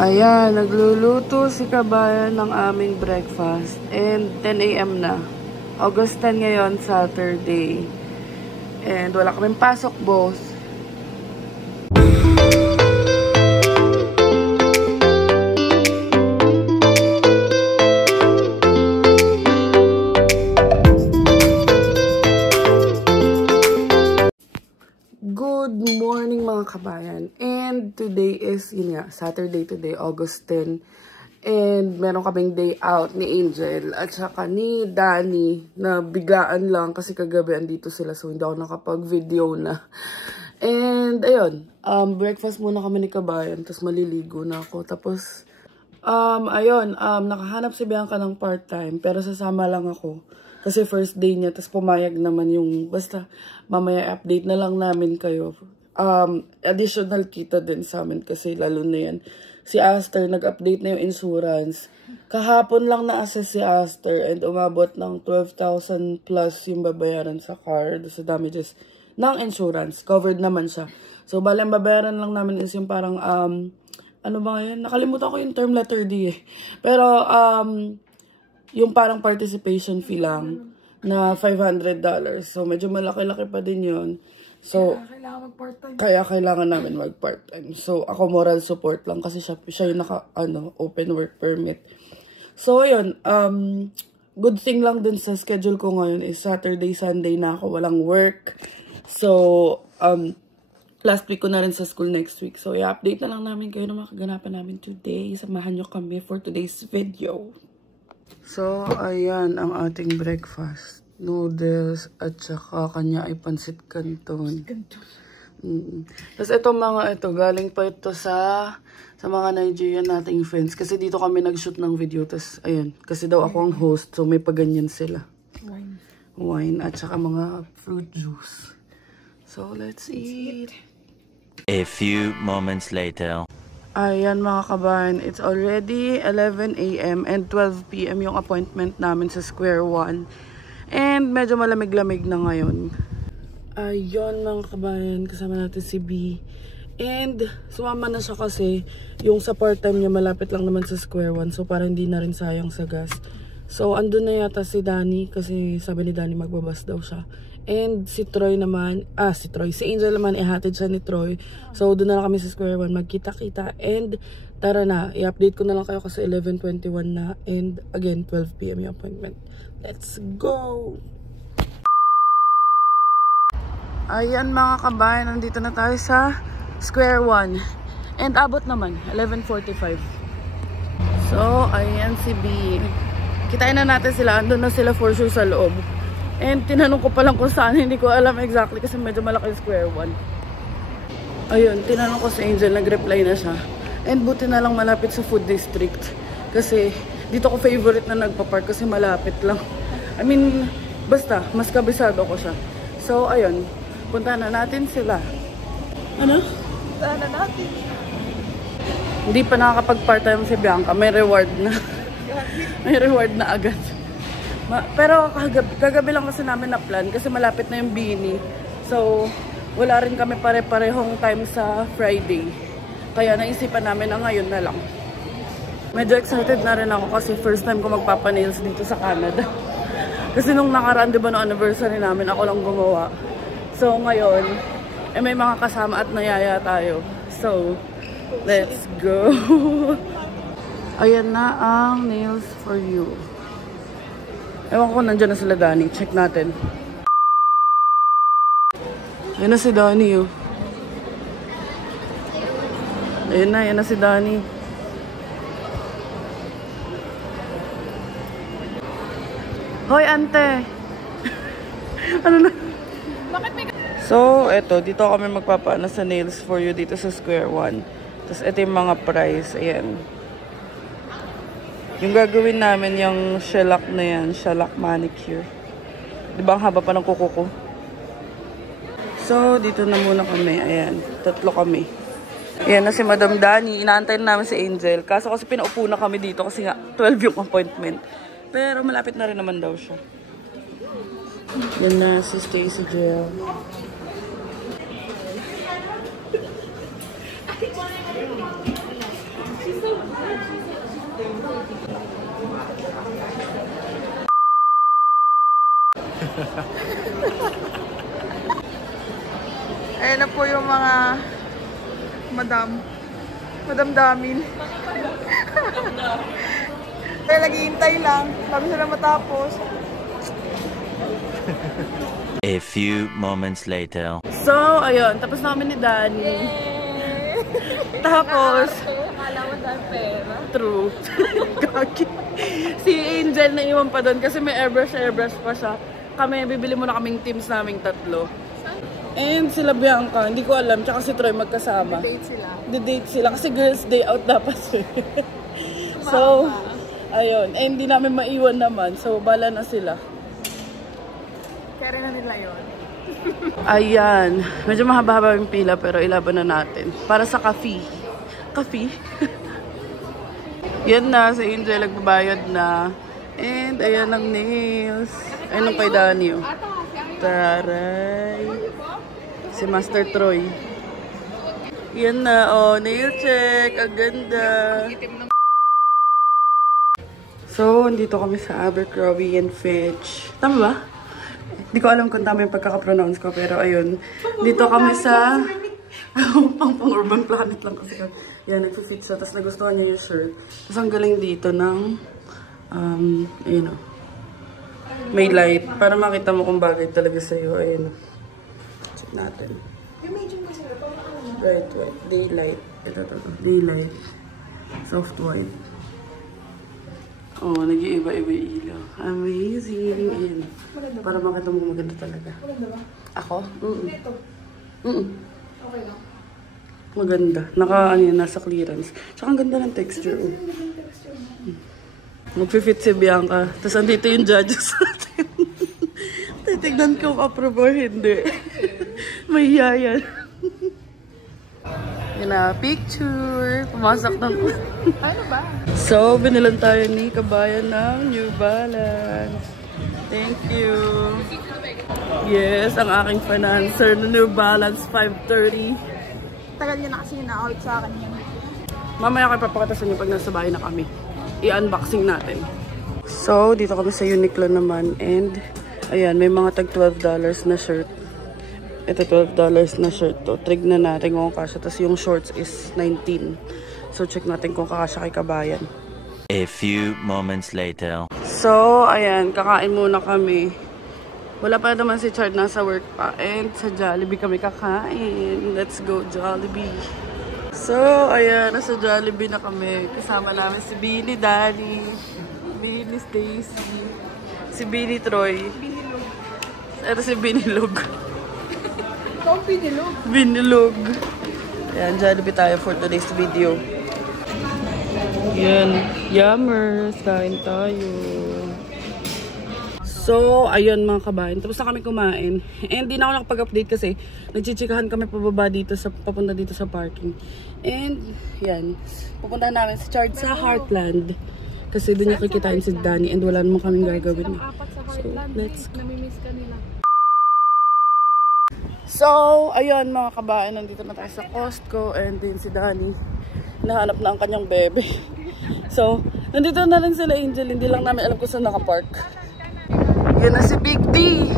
Ayan, nagluluto si Kabayan ng aming breakfast. And 10 a.m. na. August 10 ngayon, Saturday. And wala kaming pasok, boss. Good morning mga kabayan. And today is, yun nga, Saturday today, August 10. And meron kaming day out ni Angel at saka ni Danny na biglaan lang kasi kagabi andito sila so hindi ako nakapag-video na. And ayun, breakfast muna kami ni Kabayan tapos maliligo na ako. Tapos, ayun, nakahanap si Bianca ng part-time pero sasama lang ako. Kasi first day niya, tapos pumayag naman yung, basta mamaya update na lang namin kayo. Additional kita din sa amin kasi lalo na yan. Si Aster, nag-update na yung insurance. Kahapon lang na-assess si Aster and umabot ng 12,000 plus yung babayaran sa car, sa damages ng insurance. Covered naman siya. So, bali ang babayaran lang namin is yung parang, ano ba ngayon? Nakalimutan ko yung term letter D eh. Pero, yung parang participation fee lang na $500. So, medyo malaki-laki pa din yun. So, kailangan mag-part-time. Kaya kailangan namin mag-part-time. So, ako moral support lang kasi siya yung open work permit. So, ayun. Good thing lang dun sa schedule ko ngayon is Saturday, Sunday na ako walang work. So, last week ko na rin sa school next week. So, i-update na lang namin kayo na makaganapan namin today. Samahan nyo kami for today's video. So, ayan ang ating breakfast. Noodles at saka kanya ay pansit canton. Tapos ito galing pa ito sa mga Nigerian nating friends. Kasi dito kami nag-shoot ng video. Tapos, ayan, kasi daw ako ang host. So, may paganyan sila. Wine at saka mga fruit juice. So, let's eat. A few moments later. Ayan mga kabayan, it's already 11 a.m. and 12 p.m. yung appointment namin sa Square One. And medyo malamig-lamig na ngayon. Ayun mga kabayan, kasama natin si B. And sumama na siya kasi yung sa part-time niya malapit lang naman sa Square One. So parang hindi na rin sayang sa gas. So andun na yata si Danny kasi sabi ni Danny magbabas daw siya. And si Troy naman, si Angel naman, ihatid siya ni Troy. So, doon na lang kami sa Square One, magkita-kita. And, tara na, i-update ko na lang kayo kasi 11:21 na. And, again, 12 p.m. yung appointment. Let's go! Ayan mga kabayan, nandito na tayo sa Square One. And, abot naman, 11:45. So, ayan si B. Kitain na natin sila, andun na sila for sure sa loob. And tinanong ko pa lang kung saan, hindi ko alam exactly kasi medyo malaki yung Square One. Ayun, tinanong ko si Angel, nag-reply na siya. And buti na lang malapit sa food district. Kasi dito ko favorite na nagpa-park kasi malapit lang. I mean, basta, mas kabisado ko siya. So, ayun, punta na natin sila. Ano? Punta na natin. Hindi pa nakakapag-part-time si Bianca, may reward na. May reward na agad. Pero kagabi lang kasi namin na plan kasi malapit na yung Bini. So, wala rin kami pare-parehong time sa Friday. Kaya naisipan namin na ngayon na lang. Medyo excited na rin ako kasi first time ko magpapanails dito sa Canada. Kasi nung nakaraan, diba, no anniversary namin, ako lang gumawa. So, ngayon, may mga kasama at nayaya tayo. So, let's go! Ayan na ang nails for you. Ewan ko nandiyan na sila Danny. Check natin. Ayan na si Danny, oh. Ayan na si Danny. Hoy, ante! Ano na? So, eto. Dito kami magpapaano sa nails for you dito sa Square One. Tapos, eto yung mga price. Ayan. Yung gagawin namin, yung shellac na yan, shellac manicure. Diba ang haba pa ng kuko ko? So, dito na muna kami. Ayan, 3 kami. Ayan na si Madam Danny. Inaantay na namin si Angel. Kaso kasi pinaupo na kami dito kasi nga 12 yung appointment. Pero malapit na rin naman daw siya. Yan na si Stacy Jill. Ayan na po yung mga madam damin. Kaya naghihintay lang. Bago sila matapos. A few moments later. So, ayun. Tapos na kami ni Danny. Tapos, Akala mo dahil pera. true. Gagi. Si Angel na iwan pa doon kasi may airbrush pa siya. Kami, bibili muna kaming teams naming 3. And sila Bianca, hindi ko alam. Tsaka si Troy magkasama. Date sila. Date sila kasi girls day out dapat. So, ayun. And hindi namin maiwan naman. So, bala na sila. Kaya rin na nila yun. Ayan. Medyo mahaba-haba yung pila pero ilaban na natin. Para sa coffee. Coffee? Yan na. Si Angel nagbabayad na. And ayan ang nails. Ayan ang kay Danny. Taray. Si Master Troy. Yan na. Oh, nail check. Ang ganda. So, andito kami sa Abercrombie & Fitch. Tama ba? Hindi ko alam kung tama yung pagkakapronounce ko, pero ayun. Dito kami sa... pang urban planet lang kasi. Yan, nagpo-fit siya. Tapos nagustuhan niya yung shirt. Tapos ang galing dito ng... ayun o. May light. Para makita mo kung bagay talaga sa'yo. Ayun o. Check natin. Right, white. Daylight. Ito. Daylight. Soft white. Oh, nag-iiba-iba yung ilaw. Amazing. Ayan. Para makita mo maganda talaga. Maganda ba? Ako? Ito. Okay lang. Maganda. Nasa clearance. Tsaka ang ganda ng texture. Mag-fit si Bianca. Tapos andito yung judges natin. Titignan ko kung approve or hindi. May yayan. Yun na, picture. Pumasok ng... Ano ba? So, binilan tayo ni Kabayan ng New Balance. Thank you. Yes, ang aking financer na New Balance 530. Tagal niya na kasi na-out sa akin yun. Mamaya kayo papakita sa inyo pag nasa bahay na kami. I-unboxing natin. So, dito kami sa Uniqlo naman. And, ayan, may mga tag $12 na shirt. Ito $12 na shirt to. Tignan natin kung kasha. Tapos yung shorts is 19. So, check natin kung kakasya kay Kabayan. A few moments later. So, ayan, kakain muna kami. Wala pa naman si Chard, nasa work pa. And sa Jollibee kami kakain. Let's go Jollibee. So, ayan, nasa Jollibee na kami. Kasama namin si Billy, Danny, Billy, Stacy, si Billy Troy. Ito si Binilog. Ikaw ang pinilog. Binilog. Ayan, Jollibee tayo for today's video. Yan, yummers, kain tayo. So, ayun mga kabayan. Tapos na kami kumain. And di na ako nakapag-update kasi nagchichikahan kami pababa dito sa, papunta dito sa parking. And, yan. Pupuntahan namin si Chard sa Heartland. Kasi doon niya kikitain si Danny and wala naman kaming gagawin. So, let's go. Namimiss ka nila. So, ayun mga kabayan. Nandito na tayo sa Costco and din si Danny. Nahanap na ang kanyang bebe. So, nandito na rin sila Angel. Hindi lang namin alam kung saan nakapark. Yan na si Big D.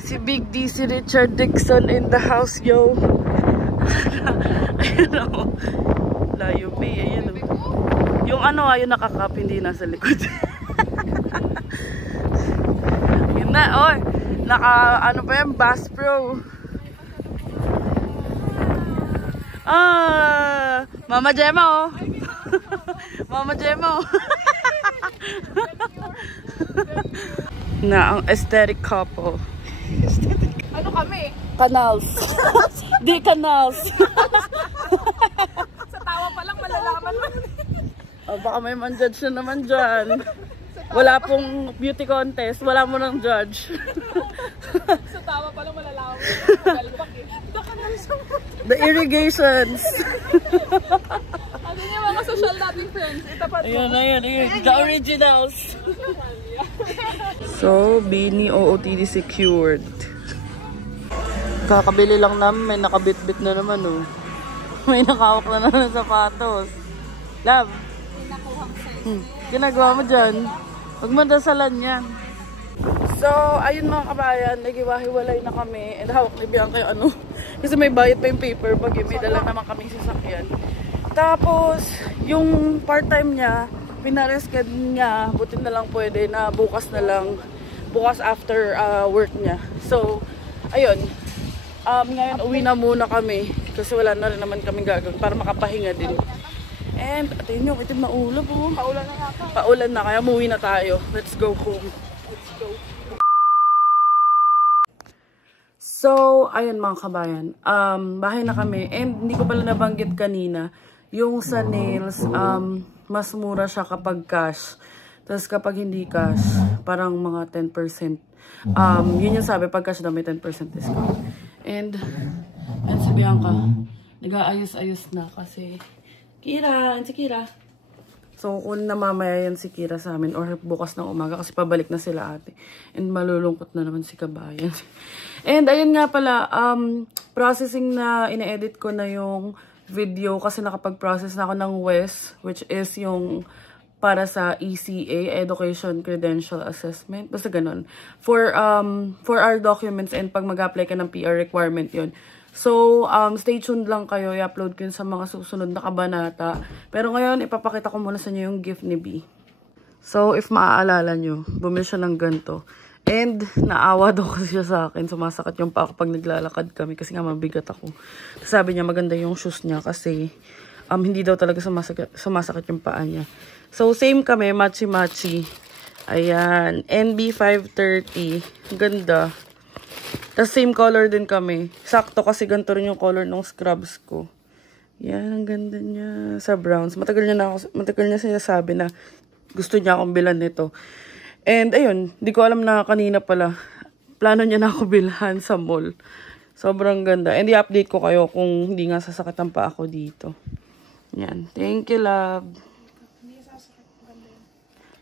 Si Big D, si Richard Dixon in the house, yo. Ayun o. Layo pa, ayun o. Yung ano, yung nakakap, hindi nasa likod. Yun na, oh. Ano pa yan, Bass Pro. Ah, Mama Gemma, oh. Mama Gemma, oh. Na ang aesthetic couple. Ano kami? Canals. Di canals. Sa tawa pa lang malalaman mo. Oh, baka may man-judge na naman dyan. Wala pong beauty contest. Wala mo nang judge. Sa tawa pa lang malalaman mo. The irrigations. Ano niya mga social nating friends? Itapat mo. Ayan. The originals. So, Bini OOTD secured. Kakabili lang namin, may nakabit-bit na naman, oh. May nakawak na naman ng sapatos. Love. Ginagawa mo dyan. Huwag mo dasalan yan. So, ayun mga kabayan, nagiwahiwalay na kami. And hawak ni Bianca yung ano. Kasi may bayad pa yung paper pag may dala naman kaming sasakyan. Tapos, yung part-time niya, pinaresked niya, buti na lang pwede na bukas na lang. Bukas after work niya. So, ayun. Ngayon, uwi na muna kami. Kasi wala na rin naman kami gagawin para makapahinga din. And, atin yung itim na ulo po. Paulan na yata. Paulan na, kaya umuwi na tayo. Let's go home. Let's go. So, ayun mga kabayan. Bahay na kami. And, hindi ko pala nabanggit kanina. Yung sa nails, mas mura siya kapag cash. Tapos kapag hindi cash, parang mga 10%. Yun yung sabi, pag cash daw may 10% discount. And si Bianca, nag-aayos-ayos na kasi Kira, si Kira. So, kung na mamaya yan si Kira sa amin or bukas ng umaga kasi pabalik na sila ate. And malulungkot na naman si kabayan. And ayun nga pala, processing na ina-edit ko na yung video kasi nakapag-process na ako ng WES, which is yung para sa ECA, Education Credential Assessment. Basta ganun. For our documents and pag mag-apply ka ng PR requirement yun. So, stay tuned lang kayo. I-upload ko yun sa mga susunod na kabanata. Pero ngayon, ipapakita ko muna sa inyo yung gift ni B. So, if maaalala nyo, bumili siya ng ganito. And, naawa daw kasi siya sa akin. Sumasakit yung paa pag naglalakad kami kasi nga mabigat ako. Sabi niya, maganda yung shoes niya kasi hindi daw talaga sumasakit yung paa niya. So, same kami, matchy-matchy. Ayan, NB530. Ganda. Tapos same color din kami. Sakto kasi ganito rin yung color ng scrubs ko. Yan, ang ganda niya. Sa browns. Matagal niya sinasabi na gusto niya akong bilan nito. And ayun, di ko alam na kanina pala. Plano niya na ako bilhan sa mall. Sobrang ganda. And i-update ko kayo kung hindi nga sasakatan pa ako dito. Yan. Thank you, love.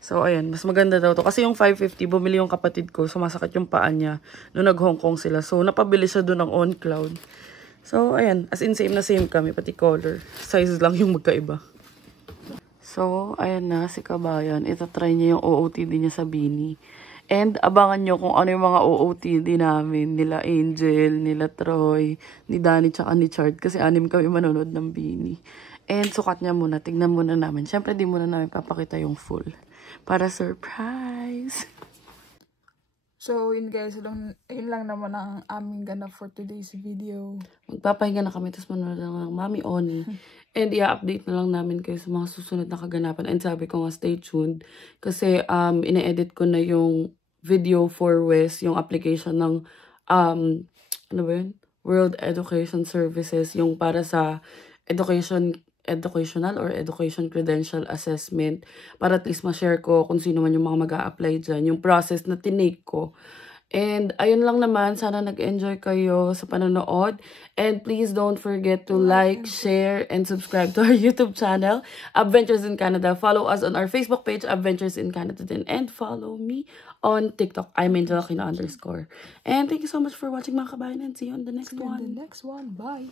So, ayan. Mas maganda daw to. Kasi yung 550, bumili yung kapatid ko. Sumasakit yung paa niya. Noong nag-Hong Kong sila. So, napabili siya doon ng On Cloud. So, ayan. As in, same na same kami. Pati color. Size lang yung magkaiba. So, ayan na. Si Kabayan. Ito try niya yung OOTD niya sa Bini. And, abangan nyo kung ano yung mga OOTD namin. Nila Angel, nila Troy, ni Danny, tsaka ni Chard. Kasi 6 kami manonood ng Bini. And, sukat niya muna. Tignan muna namin. Siyempre, di muna namin papakita yung full. Para surprise. So, yun guys. Yun lang naman ang aming ganap for today's video. Magpapahinga na kami. Tapos manonood lang ng Mami Oni. And i-update na lang namin kayo sa mga susunod na kaganapan. And sabi ko nga, stay tuned. Kasi ina-edit ko na yung video for WES. Yung application ng ano ba yun? World Education Services. Yung para sa educational or education credential assessment para at least ma-share ko kung sino man yung mga mag-a-apply dyan, yung process na tinake ko. And ayun lang naman, sana nag-enjoy kayo sa panonood. And please don't forget to like, share, and subscribe to our YouTube channel, Adventures in Canada. Follow us on our Facebook page, Adventures in Canada din. And follow me on TikTok, I'm Angela Aquino _. And thank you so much for watching mga kabayan and see you on the next one. Bye!